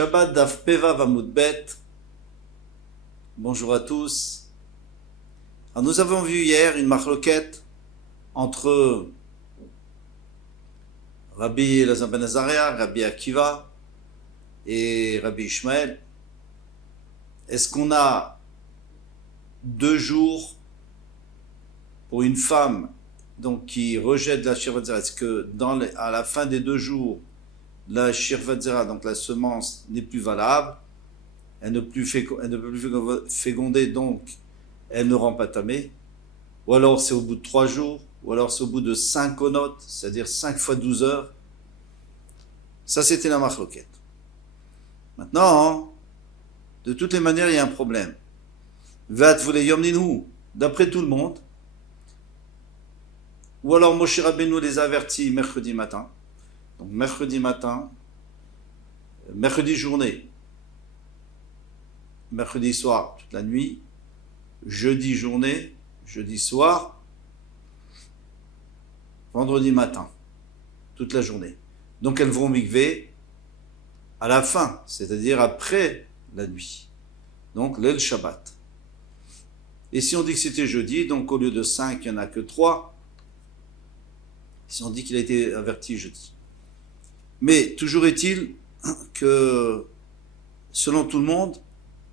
Shabbat Daf Peva Vamudbet. Bonjour à tous. Alors nous avons vu hier une marloquette entre Rabbi Elazar ben Azariah, Rabbi Akiva et Rabbi Ishmael. Est-ce qu'on a 2 jours pour une femme donc qui rejette la Shirvat Zera? Est-ce que à la fin des 2 jours, la Shirvat Zera, donc la semence, n'est plus valable, elle ne peut plus féconder, donc elle ne rend pas tamé, ou alors c'est au bout de 3 jours, ou alors c'est au bout de 5 onotes, c'est-à-dire 5 fois 12 heures. Ça, c'était la marloquette. Maintenant, de toutes les manières, il y a un problème. Vat voulez yom ninu, d'après tout le monde, ou alors Moshe Rabbeinu les a avertis mercredi matin. Donc mercredi matin, mercredi journée, mercredi soir, toute la nuit, jeudi journée, jeudi soir, vendredi matin, toute la journée. Donc elles vont mikvé à la fin, c'est-à-dire après la nuit. Donc l'El Shabbat. Et si on dit que c'était jeudi, donc au lieu de 5, il n'y en a que 3. Si on dit qu'il a été averti jeudi. Mais toujours est-il que, selon tout le monde,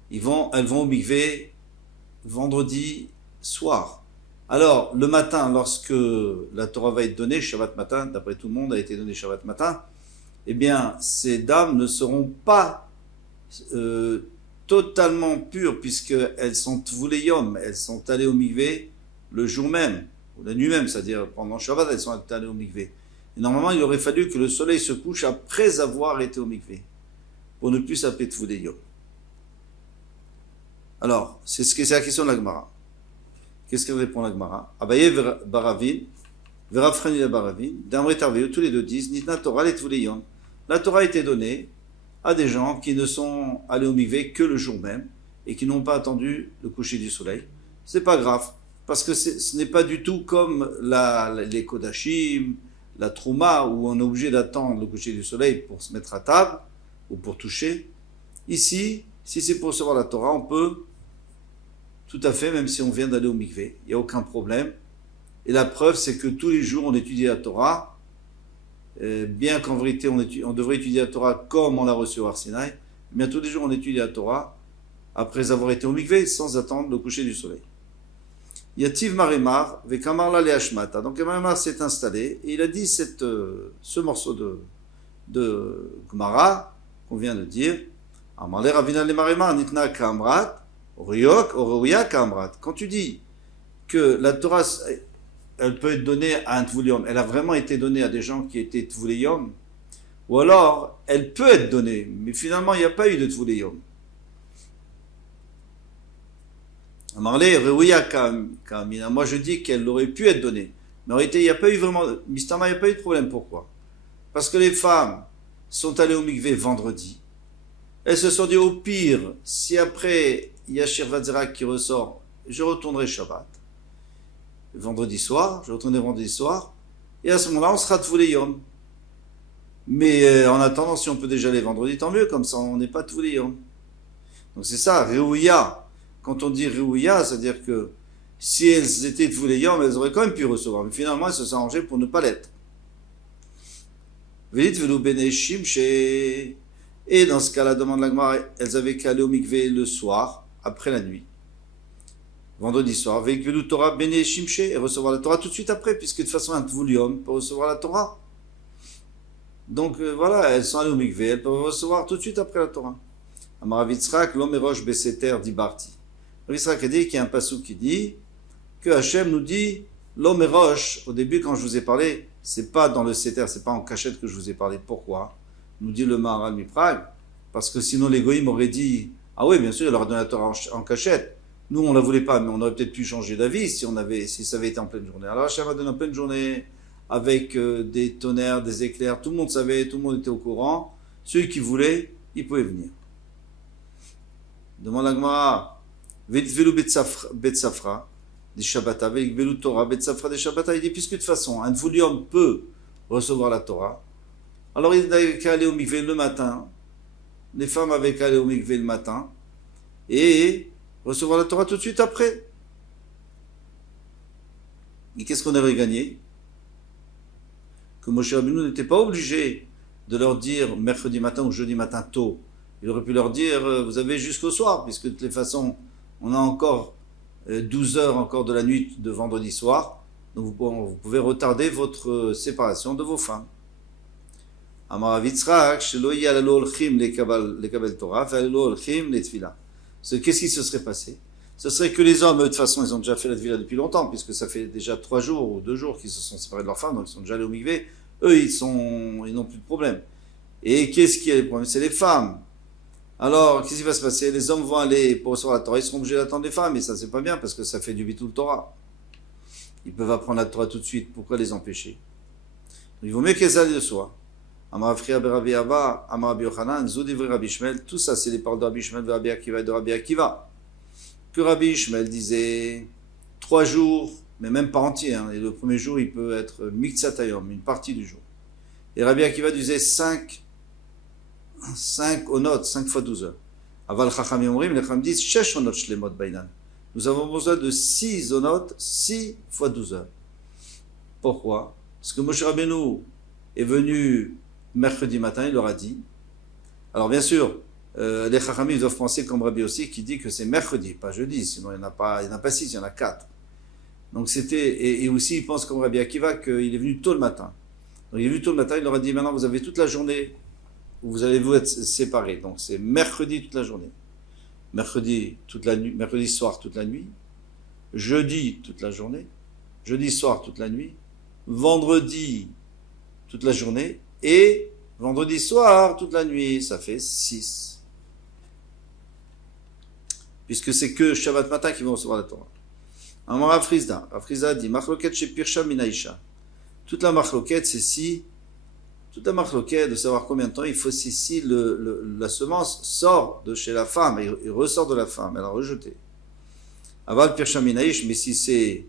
elles vont au mikvé vendredi soir. Alors, le matin, lorsque la Torah va être donnée, Shabbat matin, d'après tout le monde a été donnée Shabbat matin, eh bien, ces dames ne seront pas totalement pures, puisqu'elles sont tvouléyom, elles sont allées au mikvé le jour même, ou la nuit même, c'est-à-dire pendant Shabbat, elles sont allées au mikvé. Et normalement, il aurait fallu que le soleil se couche après avoir été au mikvé, pour ne plus s'appeler tvouléyom. Alors, c'est la question de la Gemara. Qu'est-ce qu'elle répond la Gemara? Abaye Baravin, Verafrani la Baravin, Damre Tarveu, tous les deux disent, Nitna Torah les tvouléyom. La Torah a été donnée à des gens qui ne sont allés au mikvé que le jour même, et qui n'ont pas attendu le coucher du soleil. C'est pas grave, parce que ce n'est pas du tout comme les Kodashim, la Trouma, où on est obligé d'attendre le coucher du soleil pour se mettre à table, ou pour toucher. Ici, si c'est pour recevoir la Torah, on peut tout à fait, même si on vient d'aller au mikvé, il n'y a aucun problème. Et la preuve, c'est que tous les jours, on étudie la Torah, bien qu'en vérité, on devrait étudier la Torah comme on l'a reçue au Har Sinaï, mais tous les jours, on étudie la Torah, après avoir été au mikvé, sans attendre le coucher du soleil. Yativ Marimar, Vekamarla le Hashmata. Donc Marimar s'est installé, et il a dit ce morceau de Gemara, qu'on vient de dire, Amarle Ravina le Marimar, Nitna Kamrat, Oriok, Oroya Kamrat. Quand tu dis que la Torah, elle peut être donnée à un Tvouléyom, elle a vraiment été donnée à des gens qui étaient Tvouléyom, ou alors elle peut être donnée, mais finalement il n'y a pas eu de Tvouléyom. Moi je dis qu'elle aurait pu être donnée. Mais en réalité, il n'y a pas eu vraiment, Mistama, il n'y a pas eu de problème. Pourquoi? Parce que les femmes sont allées au mikvé vendredi. Elles se sont dit, au pire, si après il y a Shirvat Zera qui ressort, je retournerai Shabbat. Vendredi soir, je retournerai vendredi soir. Et à ce moment-là, on sera tvouléyom. Mais en attendant, si on peut déjà aller vendredi, tant mieux, comme ça on n'est pas tvouléyom. Donc c'est ça, Réouya. Quand on dit Réouya, c'est-à-dire que si elles étaient tvouléyom, elles auraient quand même pu recevoir. Mais finalement, elles se sont arrangées pour ne pas l'être. Et dans ce cas-là, demande la Gemara, elles avaient qu'à aller au mikvé le soir, après la nuit. Vendredi soir, Veikvelu Torah Bene Shimche, et recevoir la Torah tout de suite après, puisque de toute façon, un tvouléyom peut recevoir la Torah. Donc voilà, elles sont allées au mikvé, elles peuvent recevoir tout de suite après la Torah. Amaravitzrak, l'omerosh beseter dibarti. Ravitzrak a dit qu'il y a un passou qui dit que Hachem nous dit l'omerosh, au début quand je vous ai parlé, c'est pas dans le seter, c'est pas en cachette que je vous ai parlé. Pourquoi? Nous dit le Maharal Miprag, parce que sinon les goïms auraient dit, ah oui, bien sûr, il leur a donné la Torah en cachette. Nous, on la voulait pas, mais on aurait peut-être pu changer d'avis si ça avait été en pleine journée. Alors Hachem a donné en pleine journée, avec des tonnerres, des éclairs, tout le monde savait, tout le monde était au courant. Ceux qui voulaient, ils pouvaient venir. Demande la Gemara, Vetvelu Betsafra, des Shabbata, Vetvelu Torah, Betsafra des Shabbata. Il dit, puisque de toute façon, un tvouléyom peut recevoir la Torah, alors il n'a qu'à aller au mikvé le matin, les femmes avaient qu'à aller au mikvé le matin et recevoir la Torah tout de suite après. Et qu'est-ce qu'on aurait gagné? Que Moshe Rabbeinu n'était pas obligé de leur dire mercredi matin ou jeudi matin tôt. Il aurait pu leur dire vous avez jusqu'au soir, puisque de toutes les façons, on a encore 12 heures encore de la nuit de vendredi soir, donc vous pouvez retarder votre séparation de vos femmes. Amar Rav Yitzchak, shelo yalalu olchim lekabel Torah, ve'alalu olchim letfila. Qu'est-ce qui se serait passé? Ce serait que les hommes, eux, de toute façon, ils ont déjà fait la tvila depuis longtemps, puisque ça fait déjà 3 jours ou 2 jours qu'ils se sont séparés de leurs femmes, donc ils sont déjà allés au mikvé. Eux, ils n'ont plus de problème. Et qu'est-ce qui a les problèmes? C'est les femmes. Alors, qu'est-ce qui va se passer? Les hommes vont aller pour recevoir la Torah, ils seront obligés d'attendre les femmes, et ça, c'est pas bien, parce que ça fait du bitul Torah. Ils peuvent apprendre la Torah tout de suite, pourquoi les empêcher? Il vaut mieux qu'elles aillent de soi. Amar Afria Berabi Abba, Amar Rabbi Yochanan, Zoudivri Rabbi Shmuel, tout ça, c'est les paroles de Rabbi Shmuel, de Rabbi Akiva et de Rabbi Akiva. Que Rabbi Shmuel disait 3 jours, mais même pas entier, hein, et le premier jour, il peut être Miktsatayom, une partie du jour. Et Rabbi Akiva disait 5 onot, 5 fois 12 heures. Aval Chachamim Omrim, les Chachamim disent 6 onot shlemot bainan. Nous avons besoin de 6 onot, 6 fois 12 heures. Pourquoi? Parce que Moshe Rabbeinu est venu mercredi matin, il leur a dit. Alors bien sûr, les Chachamim doivent penser comme Rabbi aussi qui dit que c'est mercredi, pas jeudi, sinon il n'y en a pas 6, il y en a 4. Donc c'était, et aussi ils pensent comme Rabbi Akiva qu'il est venu tôt le matin. Donc il est venu tôt le matin, il leur a dit maintenant vous avez toute la journée où vous allez vous être séparés. Donc c'est mercredi toute la journée. Mercredi toute la nuit, mercredi soir toute la nuit, jeudi toute la journée, jeudi soir toute la nuit, vendredi toute la journée et vendredi soir toute la nuit, ça fait 6. Puisque c'est que Shabbat matin qu'ils vont recevoir la Torah. Amar Rav Frizda dit Machloket chez Pirsha Minaïcha. Toute la machloket, c'est si, toute la machloket de savoir combien de temps il faut si la semence sort de chez la femme et ressort de la femme, elle a rejeté. Aval Pirsha Minaïch, mais si c'est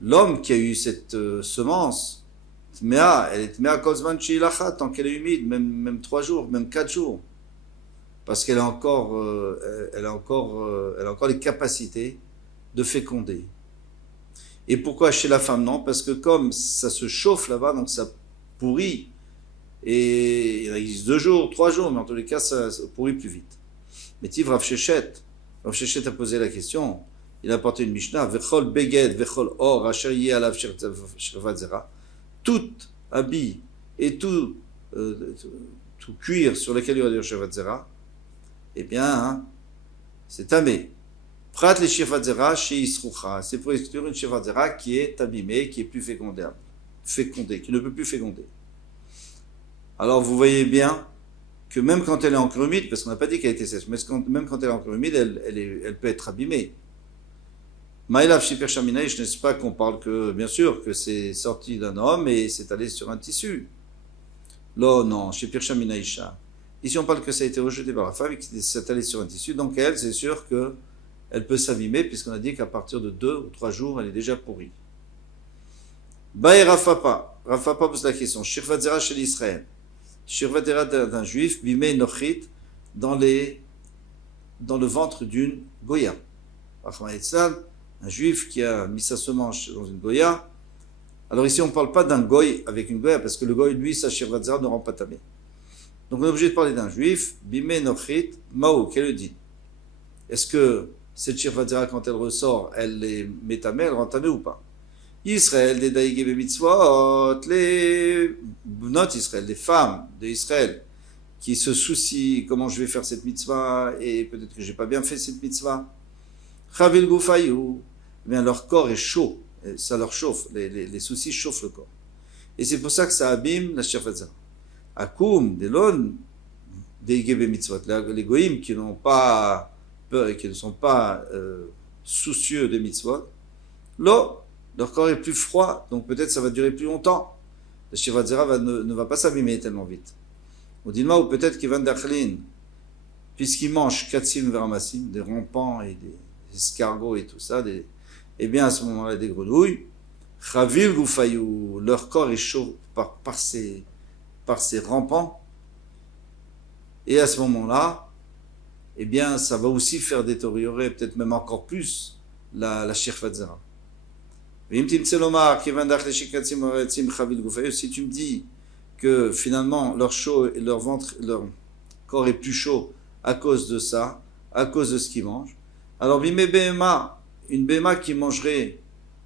l'homme qui a eu cette semence, Tmea, elle est Tmea Kozman Shilacha, tant qu'elle est humide, même 3 jours, même 4 jours. Parce qu'elle a encore les capacités de féconder. Et pourquoi chez la femme non? Parce que comme ça se chauffe là-bas, donc ça pourrit. Et il existe 2 jours, 3 jours, mais en tous les cas, ça pourrit plus vite. Mais Tiv Rav Shechet a posé la question, il a apporté une Mishnah, Vechol Beged, Vechol Or, Asher Yeh Alav Shirvat Zera, tout habit et tout cuir sur lequel il y aura du Shirvat Zera, eh bien, c'est tamé. Prat les Shirvat Zera chez Isrucha, c'est pour exclure une Shirvat Zera qui est abîmée, qui est plus fécondée, qui ne peut plus féconder. Alors vous voyez bien que même quand elle est encore humide, parce qu'on n'a pas dit qu'elle était sèche, mais même quand elle est encore humide, elle peut être abîmée. Maïlav Shiper Shaminaïch, n'est-ce pas qu'on parle que, bien sûr, que c'est sorti d'un homme et c'est allé sur un tissu? Là, non, Shiper Shaminaïcha. Ici, on parle que ça a été rejeté par la femme et que c'est allé sur un tissu, donc elle, c'est sûr qu'elle peut s'abîmer, puisqu'on a dit qu'à partir de 2 ou 3 jours, elle est déjà pourrie. Baï Rafapa pose la question, Shirvat Zera chez l'Israël. Shirvat Zera d'un juif, Bimei Nochit, dans le ventre d'une Goya. Un juif qui a mis sa semence dans une Goya. Alors ici, on ne parle pas d'un Goy avec une Goya, parce que le Goy, lui, sa Shirvat Zera ne rend pas tamé. Donc on est obligé de parler d'un juif, Bimei Nochit, Mao, quel le dit? Est-ce que cette Shirvat Zera, quand elle ressort, elle est métamée, elle rend tamé ou pas? Israël, des daïgé mitzvot, les bnot Israël, les femmes d'Israël, qui se soucient comment je vais faire cette mitzvah, et peut-être que j'ai pas bien fait cette mitzvah. Chavil gufayou, eh bien leur corps est chaud, ça leur chauffe, les soucis chauffent le corps. Et c'est pour ça que ça abîme la Shirvat Zera. Akum, delon, daïgé mitzvot, les goïms qui n'ont pas peur et qui ne sont pas soucieux des mitzvot, l'eau, leur corps est plus froid, donc peut-être ça va durer plus longtemps. La Shirvat Zera ne va pas s'abîmer tellement vite. Ou Dilma, ou peut-être qu'il va d'Achlin, puisqu'ils mangent katsim veramassim, des rampants et des escargots et tout ça, eh bien à ce moment-là, des grenouilles, Chavil Gufayou, leur corps est chaud par ces rampants, Et à ce moment-là, eh bien, ça va aussi faire détériorer, peut-être même encore plus, la shirfat zera. Si tu me dis que finalement leur chaud et leur ventre, leur corps est plus chaud à cause de ça, à cause de ce qu'ils mangent, alors une béma qui mangerait,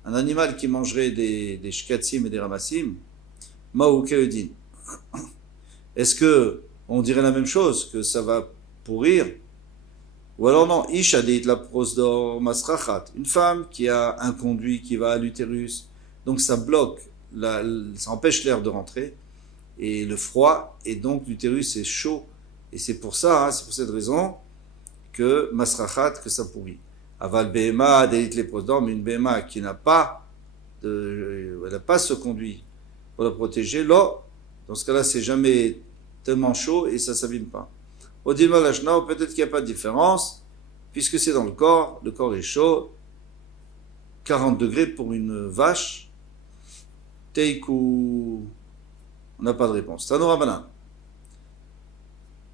un animal qui mangerait des shkatzim et des ramassim, maou keudin. Est-ce que on dirait la même chose, que ça va pourrir? Ou alors non, isha deit la prosdor masrachat, une femme qui a un conduit qui va à l'utérus, donc ça bloque, ça empêche l'air de rentrer, et le froid, et donc l'utérus est chaud, et c'est pour ça, c'est pour cette raison que masrachat, que ça pourrit. Aval behema deit les prosdor, mais une behema qui n'a pas elle n'a pas ce conduit pour la protéger, là, dans ce cas-là, c'est jamais tellement chaud et ça s'abîme pas. Au dilma lachna, peut-être qu'il n'y a pas de différence, puisque c'est dans le corps est chaud, 40 degrés pour une vache, teikou, on n'a pas de réponse. Tanoura Banan.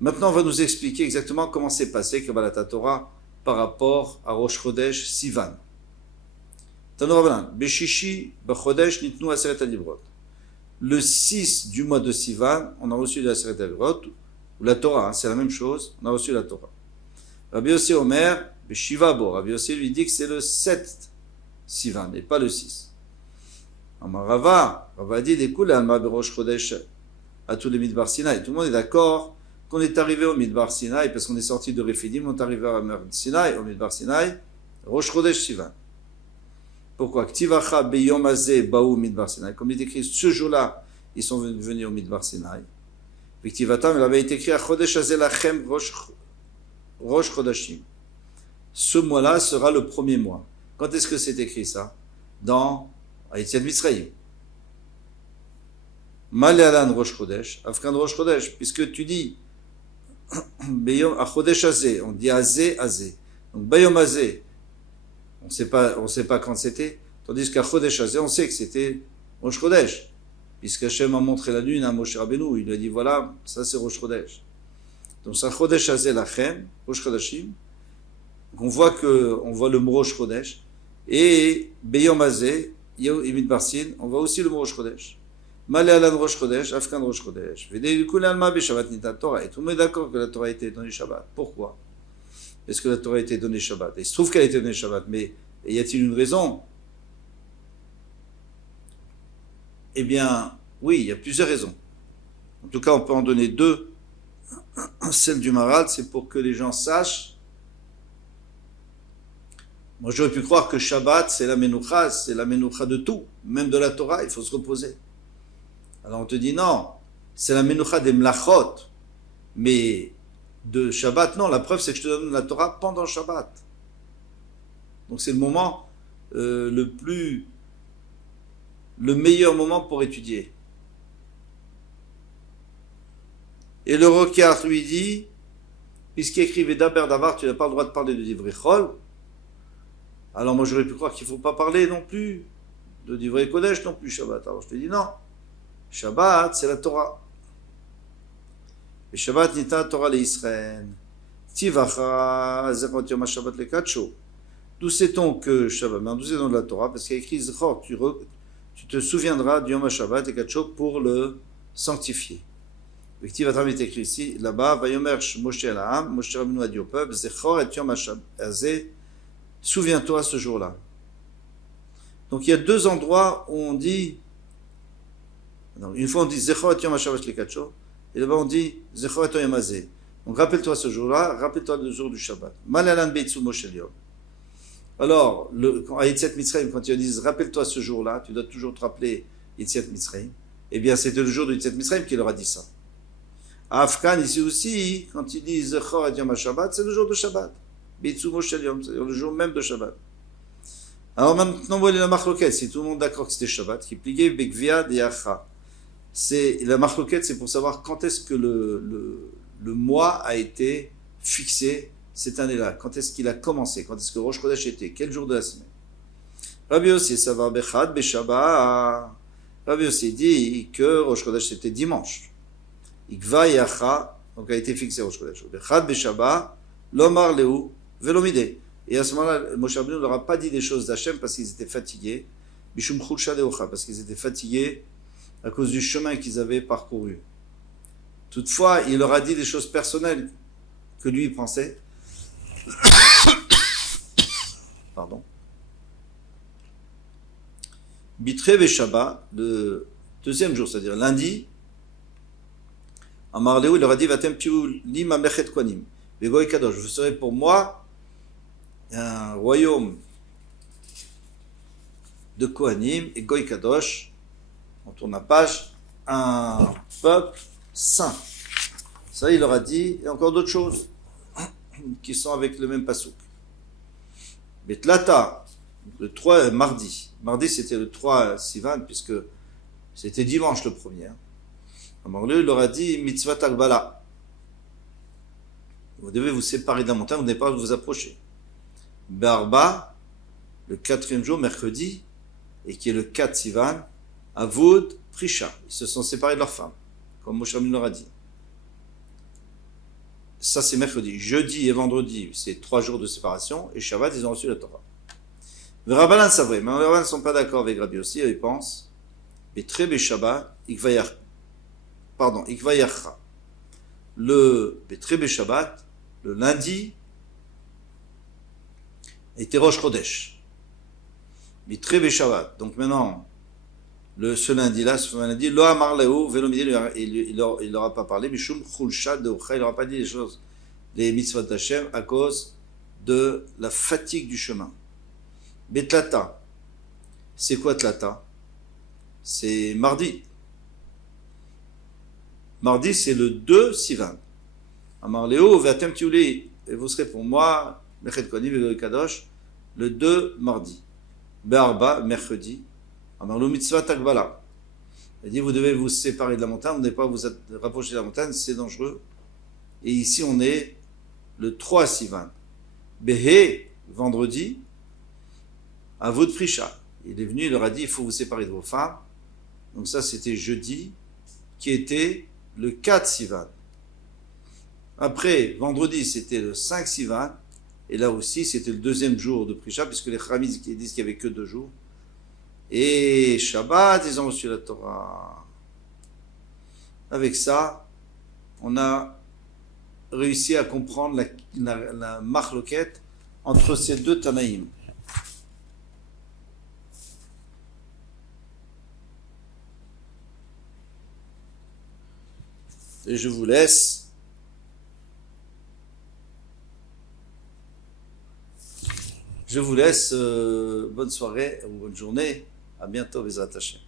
Maintenant, on va nous expliquer exactement comment s'est passé Kabbalat Torah par rapport à Rosh Chodesh Sivan. Tanoura Banan. Beshishi, Bechodesh, Nitnu Aseret Alibrot. Le 6 du mois de Sivan, on a reçu la Aseret Alibrot, ou la Torah, c'est la même chose, on a reçu la Torah. Rabbi Yossi Omer, Beshiva Bo, Rabbi Yossi lui dit que c'est le 7 Sivan, et pas le 6. Amar Rava dit, d'écoute, Alma Berosh Chodesh, à tous les Midbar Sinaï. Tout le monde est d'accord qu'on est arrivé au Midbar Sinaï, parce qu'on est sorti de Rephidim, on est arrivé à Sinaï, au Midbar Sinaï, Rosh Chodesh Sivan. Pourquoi? Ktivacha beyom hazeh baou Midbar Sinaï. Comme il est écrit, ce jour-là, ils sont venus au Midbar Sinaï. Ktivatam, il avait été écrit à Chodesh hazeh lachem Rosh Chodashim. Ce mois-là sera le premier mois. Quand est-ce que c'est écrit ça? Dans Yetziat Mitzrayim. Malalan Rosh Chodesh, Afkan Rosh Chodesh, puisque tu dis Beyom à Chodesh hazeh, on dit hazeh. Donc Beyom hazeh, on ne sait pas quand c'était, tandis qu'à Chodesh hazeh, on sait que c'était Rosh Chodesh, puisque Hachem a montré la lune à Moshe Rabbeinu, il lui a dit voilà, ça c'est Rosh Chodesh. Donc c'est Chodesh hazeh lachem, Rosh Chodashim. Donc on voit le mot Rosh Chodesh, et Beyom hazeh, Yimid Barsin, on voit aussi le mot Rosh Chodesh. Malalan Rosh Chodesh, Afkan Rosh Chodesh. Et tout le monde est d'accord que la Torah a été donnée Shabbat. Pourquoi? Est-ce que la Torah a été donnée Shabbat? Il se trouve qu'elle a été donnée Shabbat, mais y a-t-il une raison? Eh bien, oui, il y a plusieurs raisons. En tout cas, on peut en donner deux. Celle du Maral, c'est pour que les gens sachent. Moi, j'aurais pu croire que Shabbat, c'est la Menoucha de tout. Même de la Torah, il faut se reposer. Alors on te dit non, c'est la Menoucha des Mlachot. Mais de Shabbat, non, la preuve c'est que je te donne la Torah pendant Shabbat. Donc c'est le moment le meilleur moment pour étudier. Et le Rokar lui dit, puisqu'il écrit Veda Berdavar, tu n'as pas le droit de parler de Divrei Chol. Alors moi j'aurais pu croire qu'il ne faut pas parler non plus de Divrei Kodesh non plus Shabbat. Alors je te dis non, Shabbat c'est la Torah. Et Shabbat nita Torah le Israël. Tivacha zechot yom Shabbat le kacho. D'où sait-on que Shabbat? Mais d'où sait-on de la Torah? Parce qu'il y a écrit Zechor, tu te souviendras du Yom Shabbat le kacho pour le sanctifier. Tivatam est écrit ici, là-bas, Vayomer Moshe Elaham, Moshe Rabbeinu a dit au peuple, Zechor et Yom Shabbat. Souviens-toi ce jour-là. Donc il y a deux endroits où on dit, une fois on dit Zechor et Yom Shabbat le kacho, et là-bas on dit Zechor et Yom Hazeh. Donc rappelle-toi ce jour-là, rappelle-toi le jour du Shabbat. Malalan Beitzu Moshe Yom. Alors, à Yetziat Mitzrayim, quand ils disent rappelle-toi ce jour-là, tu dois toujours te rappeler Yetziat Mitzrayim. Eh bien, c'était le jour de Yetziat Mitzrayim qui leur a dit ça. À Afkan, ici aussi, quand ils disent Zechor et Yom Shabbat, c'est le jour de Shabbat. Beitzu Moshe Yom, c'est-à-dire le jour même de Shabbat. Alors maintenant, voilà la marloquette, c'est tout le monde d'accord que c'était Shabbat, qui pliait Bekvia de Yacha. C'est la marloquette, c'est pour savoir quand est-ce que le mois a été fixé cette année-là. Quand est-ce qu'il a commencé? Quand est-ce que Rosh Chodesh était? Quel jour de la semaine? Rabbi Yossi, ça va Bechad, Beshabbat. Rabbi Yossi dit que Rosh Chodesh c'était dimanche. Ikva Yacha Donc a été fixé Rosh Chodesh. Bechad Beshabbat, Lomar Lehu, Velomide. Et à ce moment-là, Moshe Rabbeinu ne leur a pas dit des choses d'Hachem parce qu'ils étaient fatigués. Bishum Chulsha Deocha, parce qu'ils étaient fatigués à cause du chemin qu'ils avaient parcouru. Toutefois, il leur a dit des choses personnelles que lui pensait. Pardon. Bitre Beshabbat, le deuxième jour, c'est-à-dire lundi, Amar Lehu, il leur a dit Vatem Tiu li mamlechet kohanim, vegoy kadosh. Vous serez pour moi un royaume de Kohanim et Goy Kadosh, on tourne la page, un peuple saint. Ça, il leur a dit, et encore d'autres choses qui sont avec le même pasouk. Betlata, le 3 mardi. Mardi, c'était le 3 Sivan, puisque c'était dimanche le premier. Alors lui, il leur a dit, mitzvah agbala. Vous devez vous séparer de la montagne, vous n'avez pas à vous approcher. Barba, le 4e jour, mercredi, et qui est le 4 Sivan, Avoud, Prisha. Ils se sont séparés de leur femme, comme Moshe Rabbeinu leur a dit. Ça, c'est mercredi. Jeudi et vendredi, c'est 3 jours de séparation, et Shabbat, ils ont reçu la Torah. Les Rabbanan, c'est vrai, mais les Rabbanan ne sont pas d'accord avec Rabbi aussi, ils pensent, Betre Beshabbat, Ikvayachra. Le Betre Beshabbat, le lundi, était Rosh Chodesh. Betre Beshabbat. Donc maintenant, ce lundi-là, ce lundi, Lo Amar Lehu, Velomidi, il leur a pas parlé, Mishum Chulsha Deocha, il leur a pas dit les choses, les mitzvot d'Hachem, à cause de la fatigue du chemin. Betlata. C'est quoi Tlata? C'est mardi. Mardi, c'est le 2 Sivan. Amar Lehu, Vatem Tiuli, et vous serez pour moi, Mechet Kohanim et Kadosh, le 2 mardi. Be'arba, mercredi. Amar Lehu Mitzvah Tagbala. Il dit, vous devez vous séparer de la montagne, vous ne devez pas vous rapprocher de la montagne, c'est dangereux. Et ici, on est le 3 Sivan. Behe, vendredi, Avoud Prisha. Il est venu, il leur a dit, il faut vous séparer de vos femmes. Donc ça, c'était jeudi, qui était le 4 Sivan. Après, vendredi, c'était le 5 Sivan. Et là aussi, c'était le 2e jour de Prisha, puisque les Chachamim disent qu'il n'y avait que 2 jours. Et Shabbat, ils ont reçu la Torah. Avec ça, on a réussi à comprendre la marloquette entre ces deux Tanaïm. Et je vous laisse. Bonne soirée ou bonne journée. À bientôt, Bezrat Hashem.